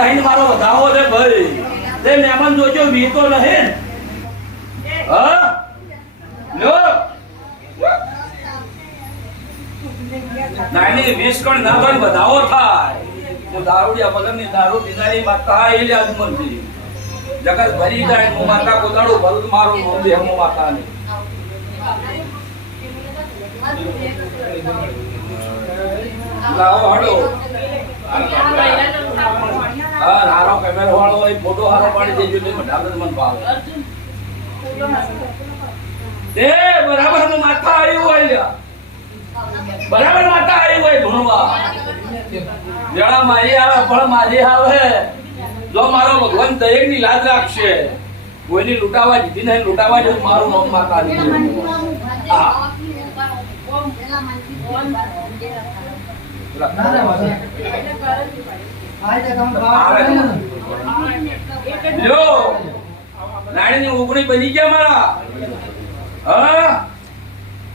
નહીં મારો વધાવો છે ભાઈ. તે મહેમાન જોજો વીતો નહીં હા? હું જગત ભરી જાય હું માતા કોતાડું ભરું મારું દે હું માતા ને હા હારો કેમેરા વાળો હોય ફોટો હારો પાડી દેજો એટલે બધા મન ભાવે. એ બરાબર હું માતા આવ્યું હોય બરાબર માતા આવ્યું હોય ભણવા. જણા મારી આવે પણ મારી આવે. જો મારો ભગવાન દરેકની લાજ રાખશે કોઈની લૂંટાવા દીધી નહીં લૂંટાવા જેવું મારું નામ માતા દીધું. હા લ્યો નાણીની ઉગણી બની ગયા મારા. હા?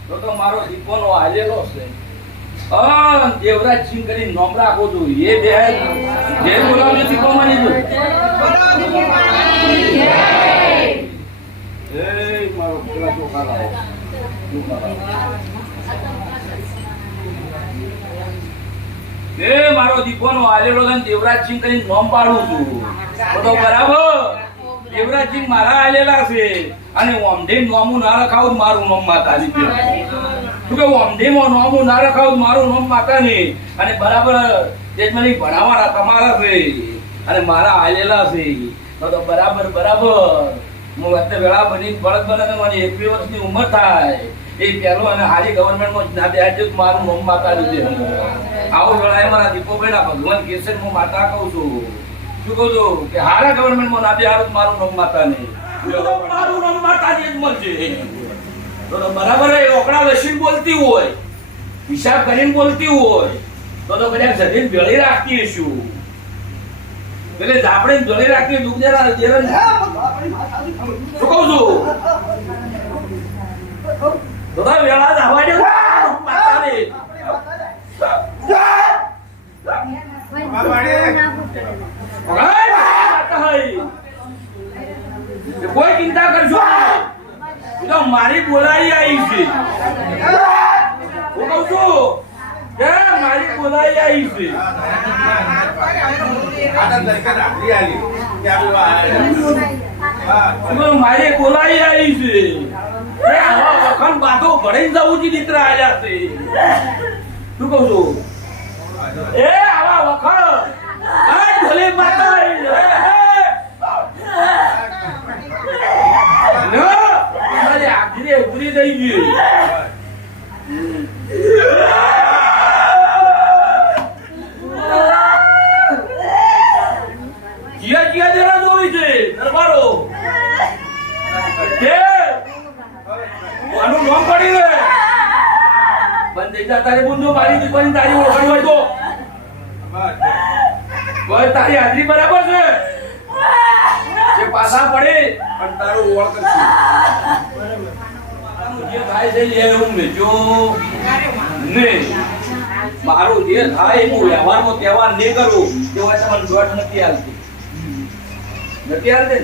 તો તો મારો દીપોનો હાલેલો છે. હા દેવરાજ સિંહ કરી નોમ રાખો છું એ બે. જે બોલાવ્યો દીપો એ મારો પેલા ચોખા લાવો ચોખા લાવો. એ મારો દીપોનો આલેલો છે દેવરાજસિંહ કરીને નોમ પાડું છું. તો બરાબર? દેવરાજસિંહ મારા આલેલા છે. અને ઓમઢે નોમું ના રખાવું મારું નોમ માતા દીધું તું કે ઓમઢેમાં નોમું ના રખાવું મારું નોમ માતા નહીં અને બરાબર તેજમાની ભણાવવાના તમારા છે. અને મારા હાલેલા છે. તો બરાબર બરાબર. હું વખતે વેળા બની બળદ બને મને એકવી વર્ષની ઉંમર થાય. એ પહેલો અને હારી ગવર્મેન્ટમાં ના બેહાડજો મારું નોમ માતા દીધું આવું જણાય મારા દીપોભાઈના ભગવાન કેસે હું માતા કહું છું. શું કહું છું? કે હારા ગવર્મેન્ટમાં ના બિહાર મારું નામ માતા નહીં મારું નામ માતા જ મળશે. બરાબર એ ઓકડા લસીને બોલતી હોય હિસાબ કરીને બોલતી હોય. તો તો કદાચ જમીન ભેળી રાખતી હશું. એટલે આપણે ભેળી રાખીએ દુઃખ જરા જરા શું કહું છું? તો તો વેળા જ આવવા દે માતાને કોઈ ચિંતા કરશો નહીં. એ મારી બોલાઈ આવી છે. હું કહું છું કે મારી બોલાઈ આવી છે. મારી બોલાઈ આવી છે. આવા બાતો જવું છે દીકરા આવ્યા છે. શું કહું છું એ આવા વખાણ આ ભલે માતા આવી છે. હે, હે. ન, તમારી આખરી ઉભરી થઈ ગઈ જીયા જીયા જરા જોઈ છે દરબારો કે આનું નામ પડી રે તારી બુંદો મારી દીકરી તારી ઓળખાણ હોય તો. બસ તારી હાજરી બરાબર છે. જે પાછા પડે. પણ તારું ઓળખ છે જે થાય છે એ હું મેજો ને મારું જે થાય એ હું વ્યવહારમાં તહેવાર નહીં કરું. તેવા તમને દોઢ નથી હાલતી નથી હાલતી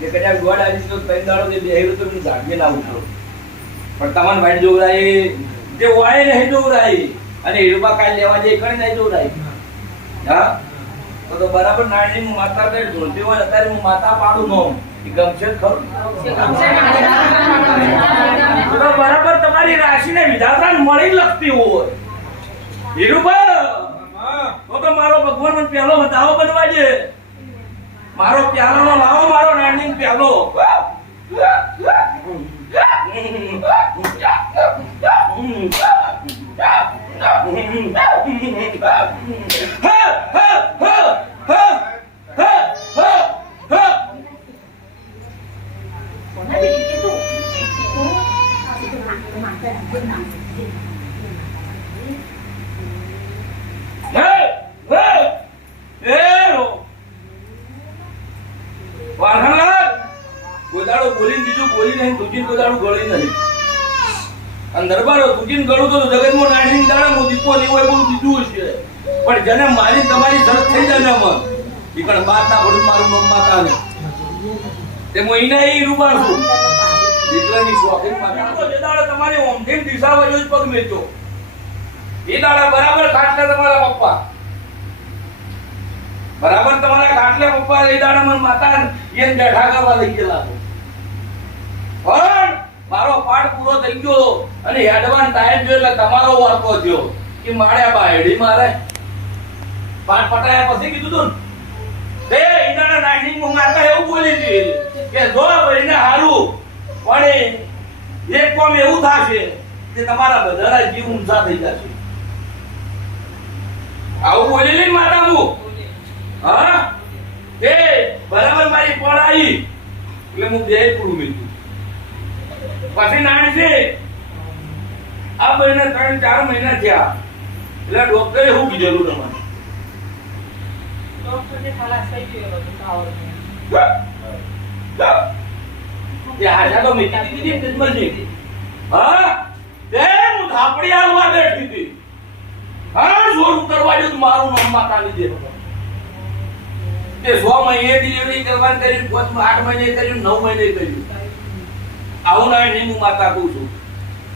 ને? કદાચ દોઢ આવી તો ત્રણ દાડો જે બેહેલું તો હું ઝાડને લાવું છું. પણ તમારે ભાઈ જોવરાય જે વાય નહીં જોવરાય. અને હીરબા કાલ લેવા જાય કરી નહીં જોવરાય. હા. તો તો બરાબર નાની હું માતા કઈ ઢોલતી હોય અત્યારે હું માતા પાડું નો એ ગમશે ખરું. તો તો બરાબર તમારી રાશિને વિધાતા મળી લખતી હોય. હીરુબા તો તો મારો ભગવાન મને પહેલો વધાવો બનવા છે મારો પ્યાલો લાવો મારો નાની પ્યાલો ગોદાળો બોલીને બીજું બોલી નહીં દુજી ગોદાડો ગળી નહીં. અને દરબારો એ દાડે બરાબર ખાટલે તમારા પપ્પા. બરાબર તમારા ખાટલે પપ્પા, એ દાડા માતા એમ બેઠા કરવા લઈ ગયેલા મારો પાઠ પૂરો થઈ ગયો અને હેડવાન ટાઈમ જોયો એટલે તમારો વારકો થયો કે માર્યા બા હેડી મારે. પાઠ પટાયા પછી કીધું તું બે ઈંડાના નાઇટિંગમાં માતા એવું બોલી હતી કે જો ભાઈને હારું, પણ એક કોમ એવું થશે કે તમારા બધાના જીવ ઊંચા થઈ જશે. આવું બોલેલી માતા હું હા? એ, બરાબર મારી પણ આવી એટલે હું બે પૂરું મીઠું. પછી નાની આ મહિને ત્રણ ચાર મહિના થયા. એટલે ડોક્ટરે શું કીધેલું તમારે? ડોક્ટરને ખલાસ થઈ ગયો બધું તાવરનું. તે તો મીઠી દીધી ને જજમાનજી. હા? તે હું થાપડી હાલવા બેઠી હતી. હા જોર ઉતરવા જો મારું નામ માતા લીધે તે સો મહિને ડિલિવરી કરવાની કરી આઠ મહિને કર્યું નવ મહિને કર્યું. આવું ના નહીં હું માતા કહું છું.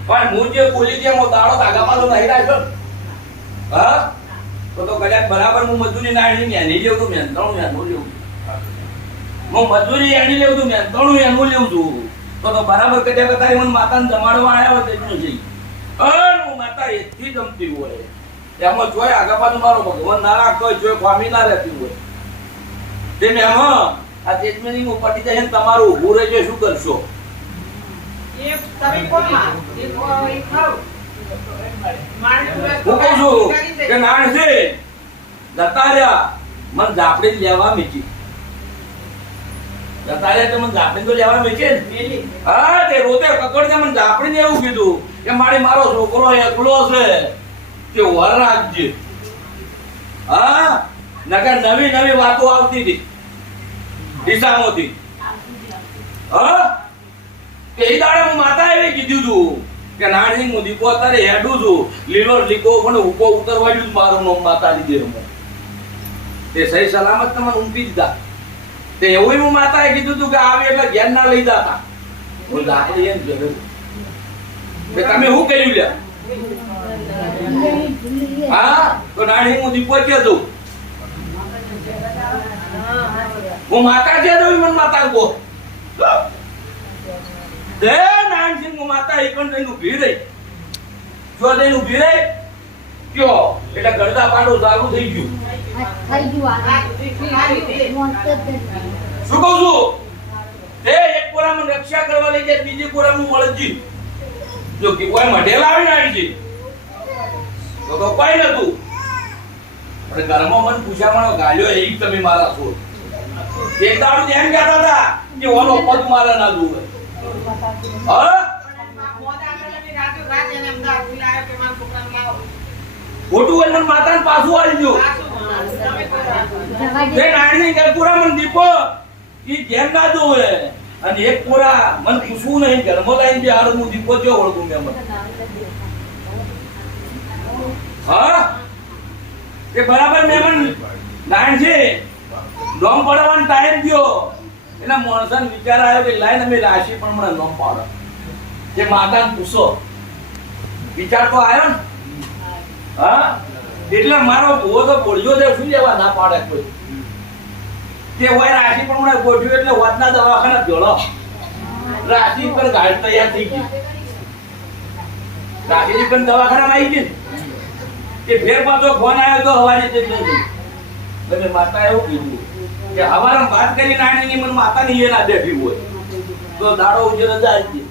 પણ હું જે બોલી છે હું દાડો ધાગામાં તો નહીં રાખ્યો. હા? તો તો કદાચ બરાબર હું મજૂરી ના એની એની લેવું તો મહેનતાણું એનું લેવું હું મજૂરી એની લેવું તો મહેનતાણું એનું લેવું છું તો તો બરાબર કદાચ કદાચ મને માતાને જમાડવા આવ્યા હોત એટલું જઈ પણ હું માતા એટલી જમતી હોય. એમાં જોઈ આગા પાછું મારો ભગવાન ના રાખતો હોય જોઈ ખામી ના હોય. તે મેં આ તેજમેની હું તમારું ઊભું રહેજો, શું કરશો? તો તો તે એવું કીધું. કે મારી મારો છોકરો એકલો છે કે વર રાખજે. હા નવી નવી વાતો આવતી હતી. દિશામાંથી હા? કે દાડે હું માતા એ કીધું તું કે નાની હું દીપો અત્યારે હેડું છું. લીલો લીકો પણ ઉકો ઉતરવાડ્યું જ મારું નામ માતા લીધે હું તે સહી સલામત તમને ઊંઘી દીધા તે એવું હું માતાએ કીધું તું કે આવે એટલે ઘેર ના લઈ જતા. હું લાકડી એમ તે તમે શું કર્યું લ્યા? હા? તો નાની હું દીપો કે દઉં? હું માતા છે તો મને માતા કહો. ગયું. ગયું રક્ષા કરવા લઈ જાય, બીજી કોરામાં વળજી જો કોઈ મઢેલા લાવી નાખી તો તો કોઈ નતું. પણ ઘરમાં મને પૂછામણો ગાલ્યો, એ તમે મારા છો. એક દાડું એમ કહેતા હતા કે ઓનો પગ મારા ના દુવે ખોટું હોય મને નહીં, ઘરમાં લાઈન બી બરાબર મેં મને છે નોમ પડવાનો ટાઈમ થયો. એટલે માણસાને વિચાર આવ્યો કે લાઈન અમે રાશિ પણ મને નોમ પાડો. જે માતાને પૂછો, વિચાર તો આવ્યો ને? હા? એટલે મારો ભૂવો તો પોળિયો છે, શું લેવા ના પાડે કોઈ? તે હોય રાશિ પણ મને ગોઠવ્યું એટલે વાતના દવાખાના જોડો રાશિ પર ગાડી તૈયાર થઈ ગઈ રાશિ પણ દવાખાનામાં આવી ગઈ તે ફેર પાછો ફોન આવ્યો તો હવાની જ એટલે માતા એવું કીધું. કે હવારે વાત કરી નાની મનમાં આતા ની એના બેઠી હોય. તો દાડો ઉજર જાય